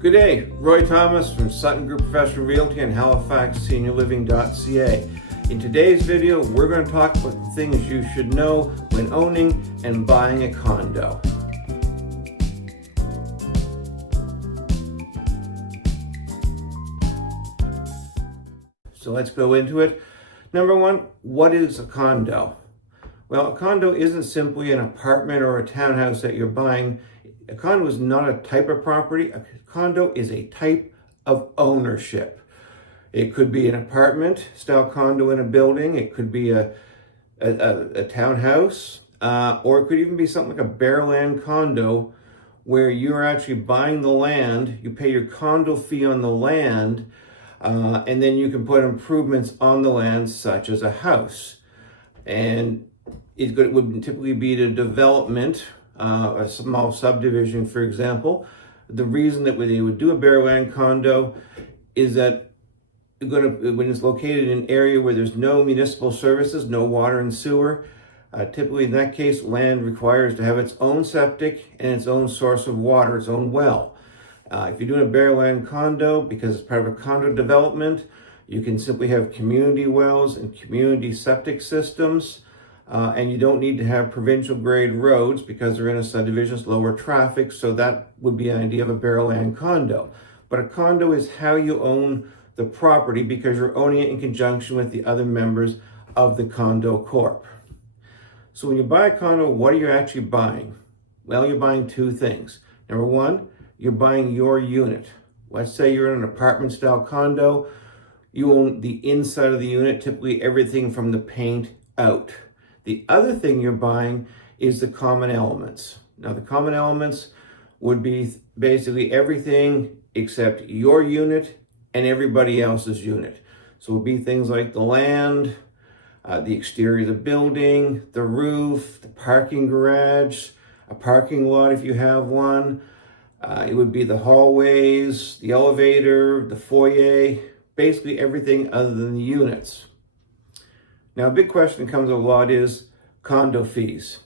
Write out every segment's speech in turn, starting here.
Good day, Roy Thomas from Sutton Group Professional Realty and Halifax SeniorLiving.ca. In today's video, we're going to talk about the things you should know when owning and buying a condo. So let's go into it. Number one, what is a condo? Well, a condo isn't simply an apartment or a townhouse that you're buying. A condo is not a type of property. A condo is a type of ownership. It could be an apartment style condo in a building. It could be a townhouse, or it could even be something like a bare land condo where you're actually buying the land. You pay your condo fee on the land, and then you can put improvements on the land, such as a house. And it would typically be the development, a small subdivision, for example. The reason that they would do a bare land condo is that when it's located in an area where there's no municipal services, no water and sewer, typically in that case, land requires to have its own septic and its own source of water, its own well. If you're doing a bare land condo, because it's part of a condo development, you can simply have community wells and community septic systems. And you don't need to have provincial grade roads because they're in a subdivision, it's lower traffic, so that would be an idea of a bare land condo. But a condo is how you own the property because you're owning it in conjunction with the other members of the condo corp. So when you buy a condo, what are you actually buying? Well, you're buying two things. Number one, you're buying your unit. Let's say you're in an apartment style condo. You own the inside of the unit, typically everything from the paint out. The other thing you're buying is the common elements. Now, the common elements would be basically everything except your unit and everybody else's unit. So it would be things like the land, the exterior of the building, the roof, the parking garage, a parking lot if you have one. It would be the hallways, the elevator, the foyer, basically everything other than the units. Now, a big question that comes up a lot is condo fees.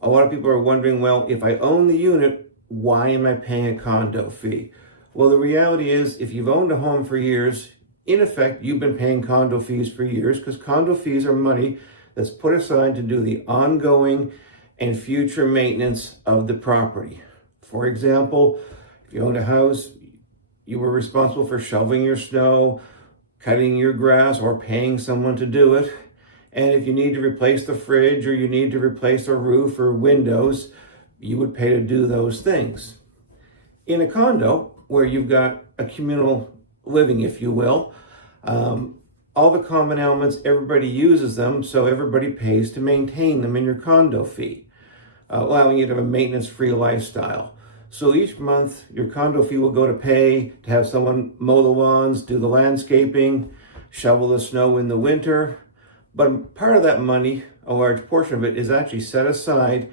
A lot of people are wondering, well, if I own the unit, why am I paying a condo fee? Well, the reality is, if you've owned a home for years, in effect, you've been paying condo fees for years because condo fees are money that's put aside to do the ongoing and future maintenance of the property. For example, if you owned a house, you were responsible for shoveling your snow, cutting your grass, or paying someone to do it. And if you need to replace the fridge or you need to replace a roof or windows, you would pay to do those things. In a condo, where you've got a communal living, if you will, all the common elements, everybody uses them, so everybody pays to maintain them in your condo fee, allowing you to have a maintenance-free lifestyle. So each month, your condo fee will go to pay to have someone mow the lawns, do the landscaping, shovel the snow in the winter. But part of that money, a large portion of it, is actually set aside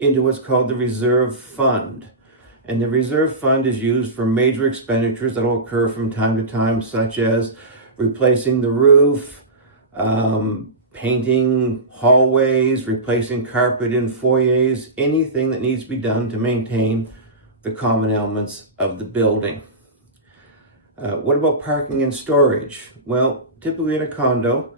into what's called the reserve fund. And the reserve fund is used for major expenditures that will occur from time to time, such as replacing the roof, painting hallways, replacing carpet in foyers, anything that needs to be done to maintain the common elements of the building. What about parking and storage? Well, typically in a condo,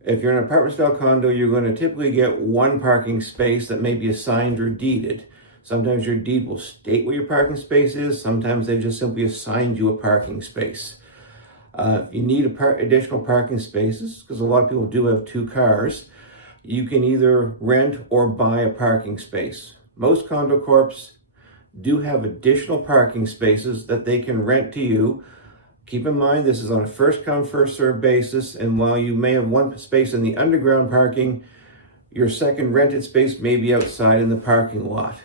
if you're in an apartment style condo, you're going to typically get one parking space that may be assigned or deeded. Sometimes your deed will state where your parking space is. Sometimes they just simply assigned you a parking space. If you need additional parking spaces, because a lot of people do have two cars, you can either rent or buy a parking space. Most condo corps do have additional parking spaces that they can rent to you. Keep in mind, this is on a first come, first served basis, and while you may have one space in the underground parking, your second rented space may be outside in the parking lot.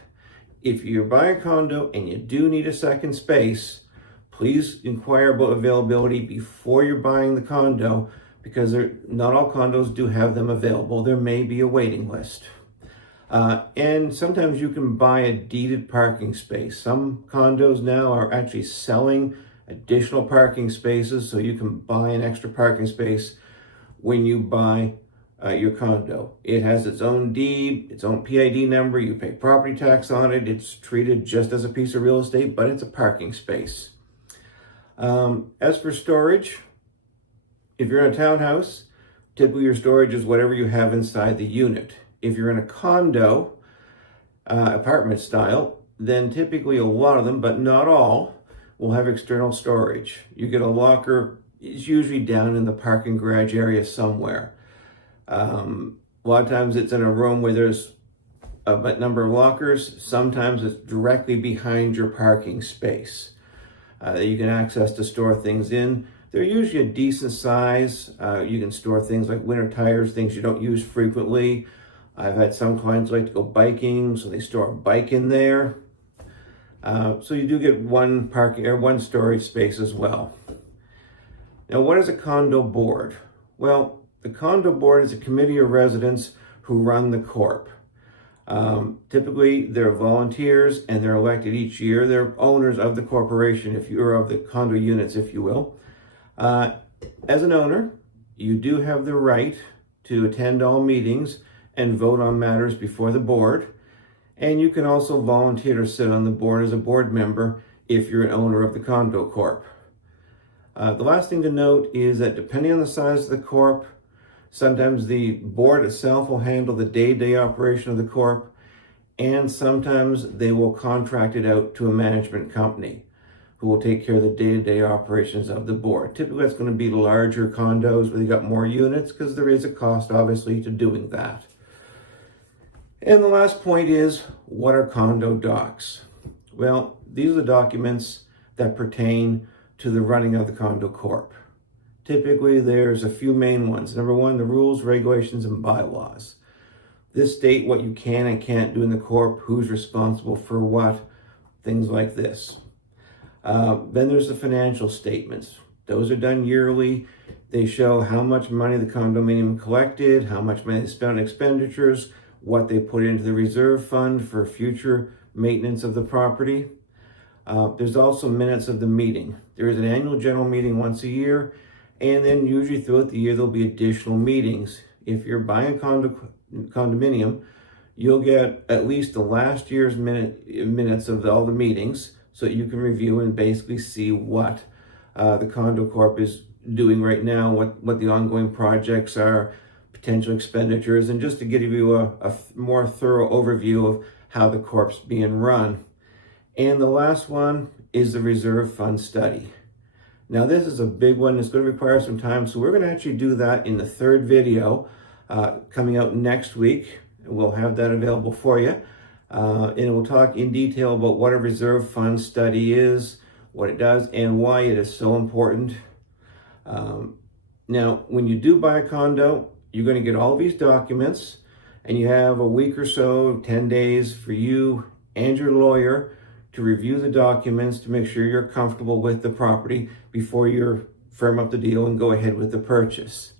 If you're buying a condo and you do need a second space, please inquire about availability before you're buying the condo, because not all condos do have them available. There may be a waiting list. And sometimes you can buy a deeded parking space. Some condos now are actually selling additional parking spaces, so you can buy an extra parking space when you buy your condo. It has its own deed, its own PID number. You pay property tax on it. It's treated just as a piece of real estate, but it's a parking space. As for storage, if you're in a townhouse, typically your storage is whatever you have inside the unit. If you're in a condo, apartment style, then typically a lot of them, but not all, will have external storage. You get a locker, it's usually down in the parking garage area somewhere. A lot of times it's in a room where there's a number of lockers. Sometimes it's directly behind your parking space that you can access to store things in. They're usually a decent size. You can store things like winter tires, things you don't use frequently. I've had some clients like to go biking, so they store a bike in there. So you do get one parking or one storage space as well. Now, what is a condo board? Well, the condo board is a committee of residents who run the corp. Typically, they're volunteers and they're elected each year. They're owners of the corporation, if you're of the condo units, if you will. As an owner, you do have the right to attend all meetings and vote on matters before the board. And you can also volunteer to sit on the board as a board member if you're an owner of the condo corp. The last thing to note is that depending on the size of the corp, sometimes the board itself will handle the day-to-day operation of the corp, and sometimes they will contract it out to a management company who will take care of the day-to-day operations of the board. Typically, that's going to be larger condos where they got more units, because there is a cost, obviously, to doing that. And the last point is, what are condo docs? Well, these are the documents that pertain to the running of the condo corp. Typically, there's a few main ones. Number one, the rules, regulations, and bylaws. This state what you can and can't do in the corp, who's responsible for what, things like this. Then there's the financial statements. Those are done yearly. They show how much money the condominium collected, how much money they spent on expenditures, what they put into the reserve fund for future maintenance of the property. There's also minutes of the meeting. There is an annual general meeting once a year, and then usually throughout the year there'll be additional meetings. If you're buying a condominium, you'll get at least the last year's minutes of all the meetings, so you can review and basically see what the condo corp is doing right now, what the ongoing projects are, potential expenditures, and just to give you a more thorough overview of how the corp's being run. And the last one is the reserve fund study. Now, this is a big one. It's going to require some time, so we're going to actually do that in the third video coming out next week. We'll have that available for you. And we'll talk in detail about what a reserve fund study is, what it does, and why it is so important. Now, when you do buy a condo, you're going to get all these documents, and you have a week or so, 10 days for you and your lawyer to review the documents to make sure you're comfortable with the property before you firm up the deal and go ahead with the purchase.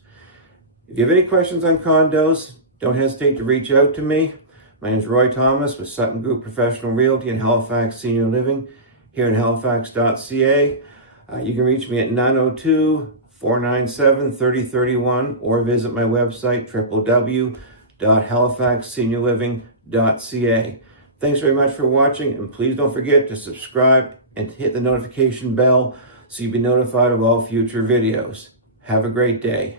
If you have any questions on condos, don't hesitate to reach out to me. My name is Roy Thomas with Sutton Group Professional Realty in Halifax Senior Living here in halifax.ca. You can reach me at 902-497-3031 or visit my website, www.halifaxseniorliving.ca. Thanks very much for watching, and please don't forget to subscribe and hit the notification bell so you'll be notified of all future videos. Have a great day.